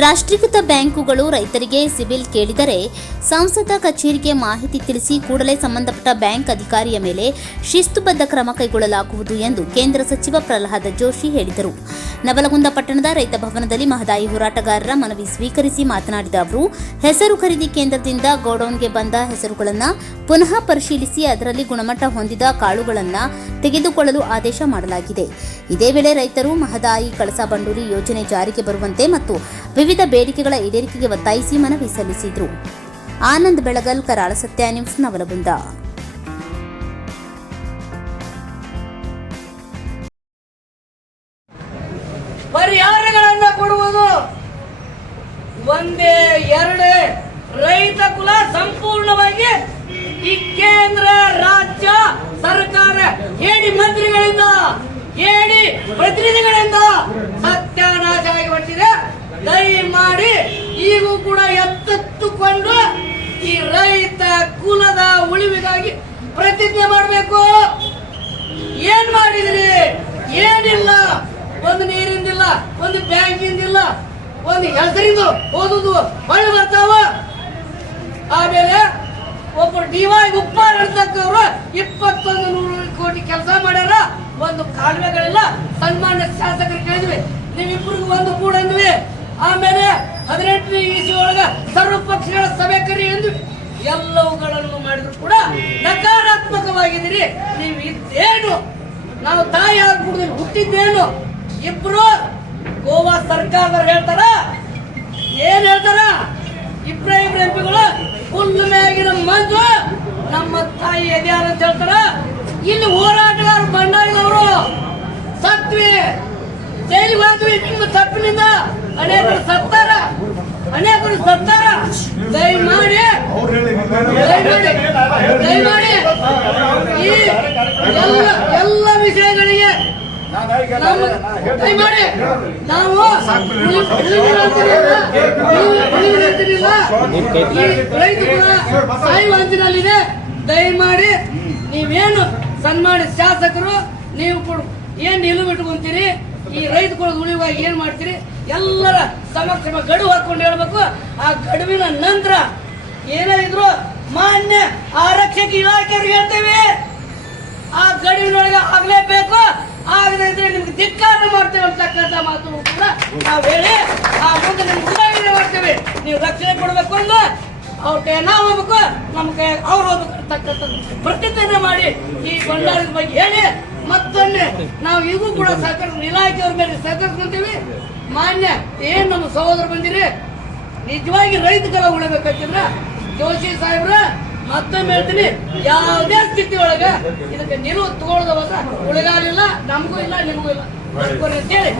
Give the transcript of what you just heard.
ರಾಷ್ಟ್ರೀಕೃತ ಬ್ಯಾಂಕುಗಳು ರೈತರಿಗೆ ಸಿಬಿಲ್ ಕೇಳಿದರೆ ಸಂಸದ ಕಚೇರಿಗೆ ಮಾಹಿತಿ ತಿಳಿಸಿ ಕೂಡಲೇ ಸಂಬಂಧಪಟ್ಟ ಬ್ಯಾಂಕ್ ಅಧಿಕಾರಿಯ ಮೇಲೆ ಶಿಸ್ತುಬದ್ಧ ಕ್ರಮ ಕೈಗೊಳ್ಳಲಾಗುವುದು ಎಂದು ಕೇಂದ್ರ ಸಚಿವ ಪ್ರಹ್ಲಾದ ಜೋಶಿ ಹೇಳಿದರು. ನವಲಗುಂದ ಪಟ್ಟಣದ ರೈತ ಭವನದಲ್ಲಿ ಮಹದಾಯಿ ಹೋರಾಟಗಾರರ ಮನವಿ ಸ್ವೀಕರಿಸಿ ಮಾತನಾಡಿದ ಅವರು, ಹೆಸರು ಖರೀದಿ ಕೇಂದ್ರದಿಂದ ಗೋಡೌನ್ಗೆ ಬಂದ ಹೆಸರುಗಳನ್ನು ಪುನಃ ಪರಿಶೀಲಿಸಿ ಅದರಲ್ಲಿ ಗುಣಮಟ್ಟ ಹೊಂದಿದ ಕಾಳುಗಳನ್ನು ತೆಗೆದುಕೊಳ್ಳಲು ಆದೇಶ ಮಾಡಲಾಗಿದೆ. ಇದೇ ವೇಳೆ ರೈತರು ಮಹದಾಯಿ ಕಳಸಾ ಬಂಡೂರಿ ಯೋಜನೆ ಜಾರಿಗೆ ಬರುವಂತೆ ಮತ್ತು ವಿವಿಧ ಬೇಡಿಕೆಗಳ ಈಡೇರಿಕೆಗೆ ಒತ್ತಾಯಿಸಿ ಮನವಿ ಸಲ್ಲಿಸಿದರು. ಆನಂದ್ ಬೆಳಗಲ್, ಕರಾಳ ಸತ್ಯ ನ್ಯೂಸ್, ನವಲಗುಂದ. ಪರಿಹಾರಗಳನ್ನು ಕೊಡುವುದು ಒಂದೇ ಎರಡೇ. ರೈತ ಕುಲ ಸಂಪೂರ್ಣವಾಗಿ ಈ ಕೇಂದ್ರ ರಾಜ್ಯ ಸರ್ಕಾರ ಹೇಳಿ ಮಂತ್ರಿಗಳಿಂದ ಹೇಳಿ ಪ್ರತಿನಿಧಿಗಳಿಂದ ಸತ್ಯಾನಾಶ ಆಗಿ ಹೊರಟಿದೆ. ದಯಮಾಡಿ ಈಗೂ ಕೂಡ ಎತ್ತೆತ್ತುಕೊಂಡು ಈ ರೈತ ಕುಲದ ಉಳಿವಿಗಾಗಿ ಪ್ರತಿಜ್ಞೆ ಮಾಡಬೇಕು. ಏನ್ ಮಾಡಿದ್ರಿ? ಏನಿಲ್ಲ. ಒಂದು ನೀರಿಂದಿಲ್ಲ, ಒಂದು ಬ್ಯಾಂಕಿಂದಿಲ್ಲ, ಒಂದು ಹೆಸರಿಂದು ಓದುದು ಹೊಳೆ ಬರ್ತಾವ. ಆಮೇಲೆ ಒಬ್ಬರು ಡಿವೈ ಉಪ್ಪಾರ ಅಂತಕ್ಕವ್ರು 2100 ಕೋಟಿ ಕೆಲಸ ಮಾಡ್ಯಾರ. ಒಂದು ಕಾಲುವೆಗಳಿಲ್ಲ. ಸನ್ಮಾನ್ಯ ಶಾಸಕರು ಕೇಳಿದ್ವಿ, ನೀವಿಬ್ಬರಿಗೂ ಒಂದು ಕೂಡ ಅಂದ್ವಿ. ಆಮೇಲೆ 18ನೇ ಇಸ್ವಿ ಒಳಗ ಸರ್ವ ಪಕ್ಷಗಳ ಸಭೆ ಕರಿ ಅಂದ್ವಿ. ಎಲ್ಲವುಗಳನ್ನು ಮಾಡಿದ್ರು ಕೂಡ ನಕಾರಾತ್ಮಕವಾಗಿದ್ದೀರಿ. ನೀವು ಇದ್ದೇನು? ನಾವು ತಾಯಿ ಆಗ್ಬಿಡುದಿಲ್ಲ, ಹುಟ್ಟಿದ್ದೇನು? ಇಬ್ರು ಗೋವಾ ಸರ್ಕಾರದವ್ರು ಹೇಳ್ತಾರ, ಏನ್ ಹೇಳ್ತಾರ? ಇಬ್ರು ಎಂಪಿಗಳು ಫುಲ್ ಮ್ಯಾಗಿನ ಮಂಜು ನಮ್ಮ ತಾಯಿ ಎದ್ಯಾರ ಅಂತ ಹೇಳ್ತಾರ. ಇಲ್ಲಿ ಹೋರಾಟಗಾರ ಬಂಡಾಯಿದವರು ಸತ್ವಿ, ಜೈಲಿಗೆ ಹೋದ್ವಿ ನಿಮ್ಮ ತಪ್ಪಿನಿಂದ. ಅನೇಕರು ಸತ್ತಾರ. ದಯಮಾಡಿ ಈ ಎಲ್ಲ ವಿಷಯಗಳಿಗೆ ನಾವು ಸಾಯುವ ಅಂಚಿನಲ್ಲಿದೆ. ದಯಮಾಡಿ ನೀವೇನು ಸನ್ಮಾನ್ಯ ಶಾಸಕರು ನೀವು ಏನ್ ನಿಲುವು ಇಟ್ಕೊಂತೀರಿ, ಈ ರೈತ ಕುಲದ ಉಳಿವಾಗಿ ಏನ್ ಮಾಡ್ತೀರಿ, ಎಲ್ಲರ ಸಮಕ್ಷಮ ಗಡುವು ಹಾಕೊಂಡು ಹೇಳ್ಬೇಕು. ಆ ಗಡುವಿನ ನಂತರ ಏನೇ ಇದ್ರು ಮಾನ್ಯ ಆರಕ್ಷಕ ಇಲಾಖೆಯವ್ರಿಗೆ ಹೇಳ್ತೇವೆ, ಆ ಗಡುವಿನೊಳಗೆ ಆಗ್ಲೇಬೇಕು. ಆಗದೆ ಇದ್ರೆ ನಿಮ್ಗೆ ಧಿಕ್ಕಾರ ಮಾಡ್ತೇವೆ ಅಂತಕ್ಕಂಥ ಮಾತು ಕೂಡ ನಾವು ಹೇಳಿ ಆ ಮುಂದೆ ನಿಮ್ಗೆ ಉದಾಹರಣೆ ಮಾಡ್ತೇವೆ. ನೀವು ರಕ್ಷಣೆ ಕೊಡ್ಬೇಕು ಅಂದ್ರೆ ಅವ್ರ ಕೈ ನಾವು ಹೋಗ್ಬೇಕು, ನಮ್ಮ ಕೈ ಅವ್ರು ಹೋಗ್ಬೇಕಂತಕ್ಕಂಥ ಪ್ರತಿಜ್ಞೆ ಮಾಡಿ ಈ ಬಂಡಾರದ ಬಗ್ಗೆ ಹೇಳಿ ಮತ್ತೊಮ್ಮೆ ನಾವು ಈಗೂ ಕೂಡ ಇಲಾಖೆಯವ್ರ ಮೇಲೆ ಸಹಕರಿಸ್ಕೊಂತೀವಿ. ಮಾನ್ಯ ಏನ್ ನಮ್ಮ ಸಹೋದರ ಬಂದಿರಿ, ನಿಜವಾಗಿ ರೈತ ಕಲ ಉಳಿಬೇಕಂತಿದ್ರ ಜೋಶಿ ಸಾಹೇಬ್ರ ಮತ್ತೊಮ್ಮೆ ಹೇಳ್ತೀನಿ, ಯಾವುದೇ ಸ್ಥಿತಿ ಒಳಗ ಇದಕ್ಕೆ ನಿಲುವು ತಗೊಳ್ಳೋದ ಉಳಿಗಾಲಿಲ್ಲ, ನಮಗೂ ಇಲ್ಲ ನಿಮಗೂ ಇಲ್ಲ ಅಂತ ಹೇಳಿ